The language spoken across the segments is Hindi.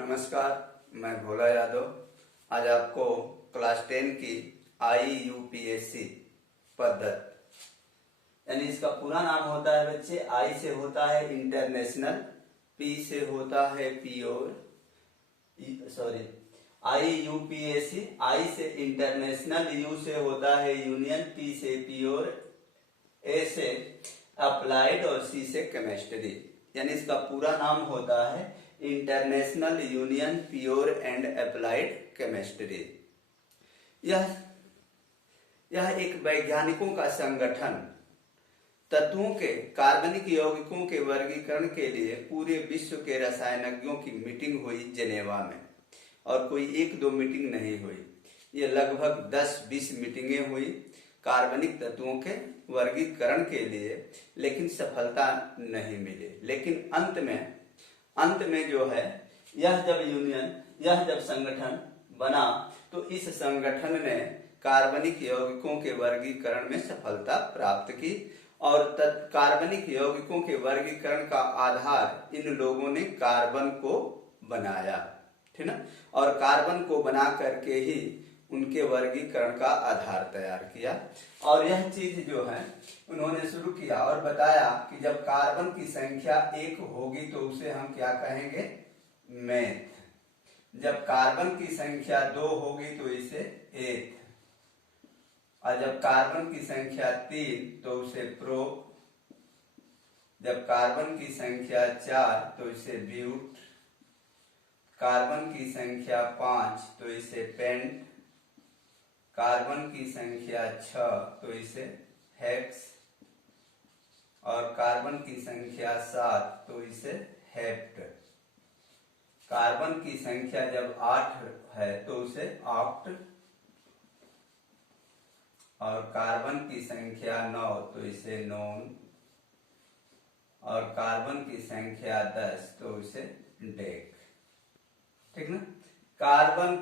नमस्कार, मैं भोला यादव आज आपको क्लास 10 की IUPAC पद्धति यानी इसका पूरा नाम होता है बच्चे। आई से होता है इंटरनेशनल, पी से होता है प्योर, IUPAC। आई से इंटरनेशनल, यू से होता है यूनियन, पी से प्योर, ए से अप्लाइड और सी से केमिस्ट्री। यानी इसका पूरा नाम होता है international union pure and applied chemistry. यह एक वैज्ञानिकों का संगठन तत्वों के कार्बनिक यौगिकों के वर्गीकरण के लिए पूरे विश्व के रसायनज्ञों की मीटिंग हुई जेनेवा में, और कोई एक दो मीटिंग नहीं हुई। ये लगभग 10-20 मीटिंगें हुई कार्बनिक तत्वों के वर्गीकरण के लिए, लेकिन सफलता नहीं मिली। लेकिन अंत में जो है यह जब संगठन बना तो इस संगठन ने कार्बनिक यौगिकों के वर्गीकरण में सफलता प्राप्त की, और कार्बनिक यौगिकों के वर्गीकरण का आधार इन लोगों ने कार्बन को बनाया, ठीक ना। और कार्बन को बना करके ही उनके वर्गीकरण का आधार तैयार किया। और यह चीज जो है उन्होंने शुरू किया और बताया कि जब कार्बन की संख्या 1 होगी तो उसे हम क्या कहेंगे, मेथ। जब कार्बन की संख्या 2 होगी तो इसे एथ, और जब कार्बन की संख्या 3 तो उसे प्रोप, जब कार्बन की संख्या 4 तो इसे ब्यूट, कार्बन की संख्या 5 तो इसे पेंट, कार्बन की संख्या 6 तो इसे हेक्स, और कार्बन की संख्या 7 तो इसे हेप्ट। कार्बन की संख्या जब 8 है तो उसे ऑक्ट, और कार्बन की संख्या 9 तो इसे नोन, और कार्बन की संख्या 10 तो इसे डेक, ठीक ना। कार्बन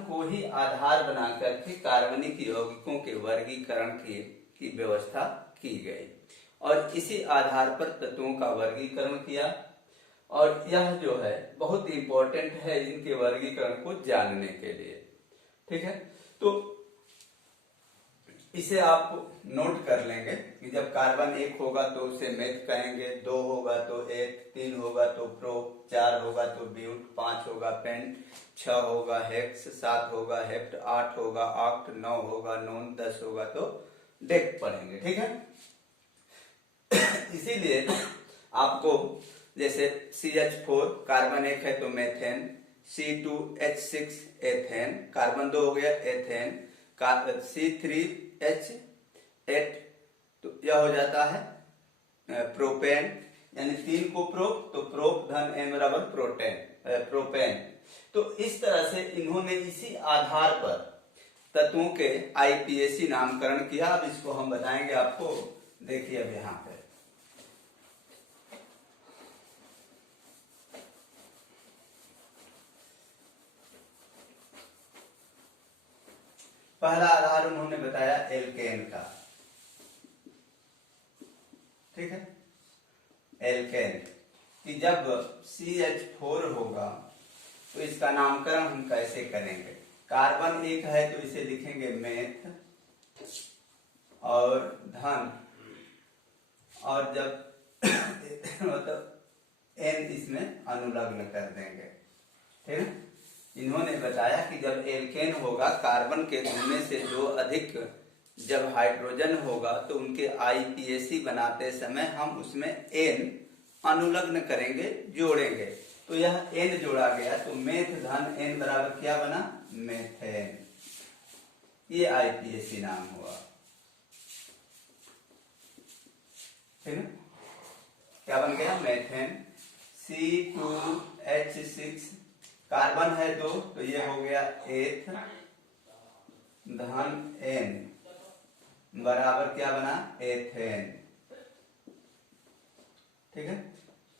को ही आधार बना करके कार्बनिक यौगिकों के वर्गीकरण की व्यवस्था की गई, और इसी आधार पर तत्वों का वर्गीकरण किया। और यह जो है बहुत इंपॉर्टेंट है इनके वर्गीकरण को जानने के लिए, ठीक है। तो इसे आप नोट कर लेंगे कि जब कार्बन 1 होगा तो उसे मेथ कहेंगे, 2 होगा तो एथ, 3 होगा तो प्रोप, 4 होगा तो ब्यूट, 5 होगा पेंट, 6 होगा हेक्स, 7 होगा हेप्ट, 8 होगा ऑक्ट, 9 होगा नोन, 10 होगा तो डेक पढ़ेंगे, ठीक है। इसीलिए आपको जैसे CH4 कार्बन 1 है तो मेथेन, C2H6 एथेन, कार्बन 2 हो गया एथेन, C3H8 तो यह हो जाता है प्रोपेन, यानी 3 को प्रोप तो प्रोप धन n बराबर प्रोपेन। तो इस तरह से इन्होंने इसी आधार पर तत्वों के IPAC नामकरण किया। अब इसको हम बताएंगे आपको, देखिए अब यहाँ पे पहला आधार उन्होंने बताया एल्केन का, ठीक है। एल्केन कि जब CH4 होगा तो इसका नामकरण हम कैसे करेंगे। कार्बन 1 है तो इसे लिखेंगे मेथ, और धन, और जब मतलब n इसमें अनुलग्न कर देंगे, ठीक है। इन्होंने बताया कि जब एल्केन होगा, कार्बन के धुएं से 2 अधिक जब हाइड्रोजन होगा तो उनके IPAC बनाते समय हम उसमें n अनुलग्न करेंगे, जोड़ेंगे। तो यह n जोड़ा गया तो मेथ धन n बराबर क्या बना, मेथेन। ये IPAC नाम हुआ, ठीक है। क्या बन गया, मेथेन। C2H6 कार्बन है 2 तो ये हो गया एथ धन n बराबर क्या बना, एथेन, ठीक है।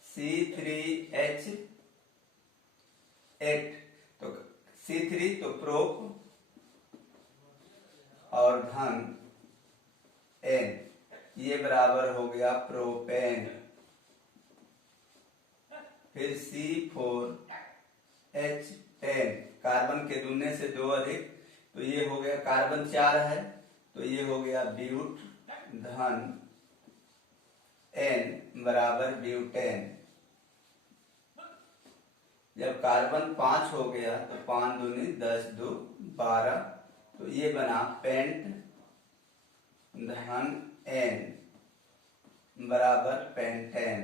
C3H8 तो C3 तो प्रोप और धन n, ये बराबर हो गया प्रोपेन, फिर C4H10, कार्बन के दूने से 2 अधिक, तो ये हो गया कार्बन 4 है, तो ये हो गया ब्यूट धन N बराबर ब्यूटेन। जब कार्बन 5 हो गया तो 5 दूनी 10 2 12, तो ये बना पेंट धन N बराबर पेंटेन।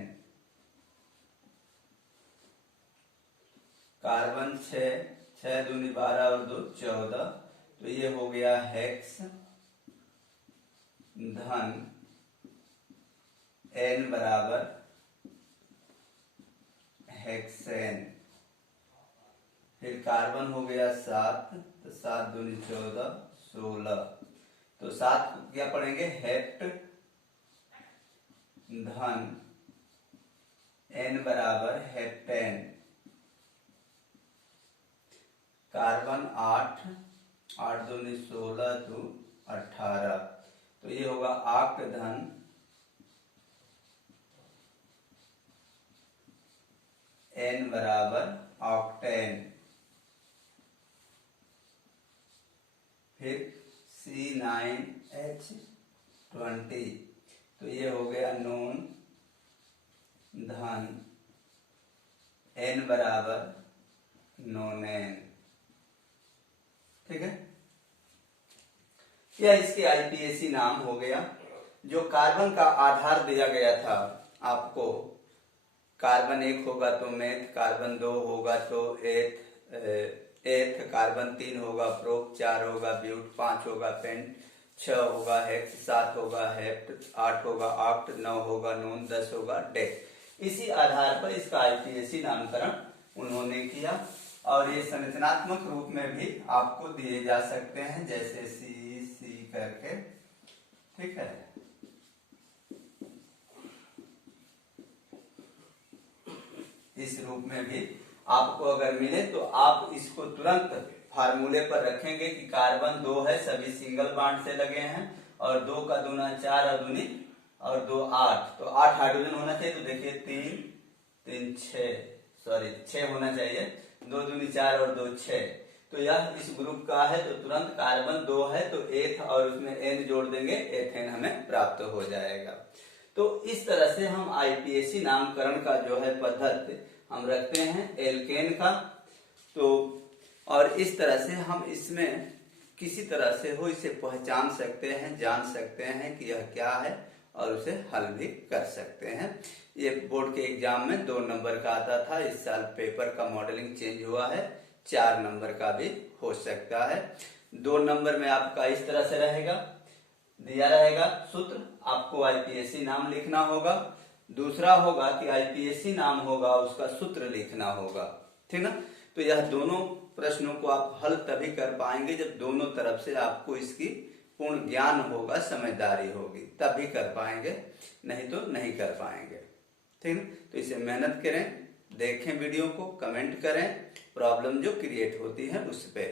कार्बन 6, 6 दूनी 12 और 2 14, तो ये हो गया हेक्स धन N बराबर हेक्सेन। फिर कार्बन हो गया 7, तो 7 दूनी 14 16, तो 7 क्या पढ़ेंगे हेप्ट धन N बराबर हेप्टेन। कार्बन 8, 8 दूनी 16 तो 18, तो ये होगा ऑक्ट धन N बराबर ऑक्टेन। फिर C9H20, तो ये हो गया नोन धन N बराबर नोनेन। ठीक है, यह इसके आईपीएसी नाम हो गया। जो कार्बन का आधार दिया गया था आपको, कार्बन 1 होगा तो मेथ, कार्बन 2 होगा तो एथ, कार्बन 3 होगा प्रोप, 4 होगा ब्यूट, 5 होगा पेंट, 6 होगा हेक्स, 7 होगा हेप्ट, 8 होगा ऑक्ट, 9 होगा नोन, 10 होगा डेक। इसी आधार पर इसका आईपीएसी नामकरण उन्होंने किया। और ये संरचनात्मक रूप में भी आपको दिए जा सकते हैं, जैसे सी करके। ठीक है, इस रूप में भी आपको अगर मिले तो आप इसको तुरंत फार्मूले पर रखेंगे कि कार्बन 2 है, सभी सिंगल बॉन्ड से लगे हैं, और 2 का दूना 4 और दूनी और 2 8, तो 8 हाइड्रोजन होना चाहिए। तो देखिए 3 6 होना चाहिए, 2 दूनी 4 और 2 6, तो यह इस ग्रुप का है। तो तुरंत कार्बन 2 है तो एथ और उसमें एन जोड़ देंगे, एथेन हमें प्राप्त हो जाएगा। तो इस तरह से हम आईपीएसी नामकरण का जो है पद्धति हम रखते हैं एल्केन का। तो और इस तरह से हम इसमें किसी तरह से हो इसे पहचान सकते हैं, जान सकते हैं कि यह क्या है, और उसे हल भी कर सकते हैं। ये बोर्ड के एग्जाम में 2 नंबर का आता था, इस साल पेपर का मॉडलिंग चेंज हुआ है, 4 नंबर का भी हो सकता है। 2 नंबर में आपका इस तरह से रहेगा, दिया रहेगा सूत्र, आपको आईपीएसी नाम लिखना होगा। दूसरा होगा कि आईपीएसी नाम होगा, उसका सूत्र लिखना होगा। ठीक ना, तो यह दोनों प्रश्नों को आप हल तभी कर पाएंगे जब दोनों तरफ से आपको इसकी पूर्ण ज्ञान होगा, समझदारी होगी, तभी कर पाएंगे, नहीं तो नहीं कर पाएंगे। ठीक ना, तो इसे मेहनत करें, देखें वीडियो को, कमेंट करें, प्रॉब्लम जो क्रिएट होती है उस पे।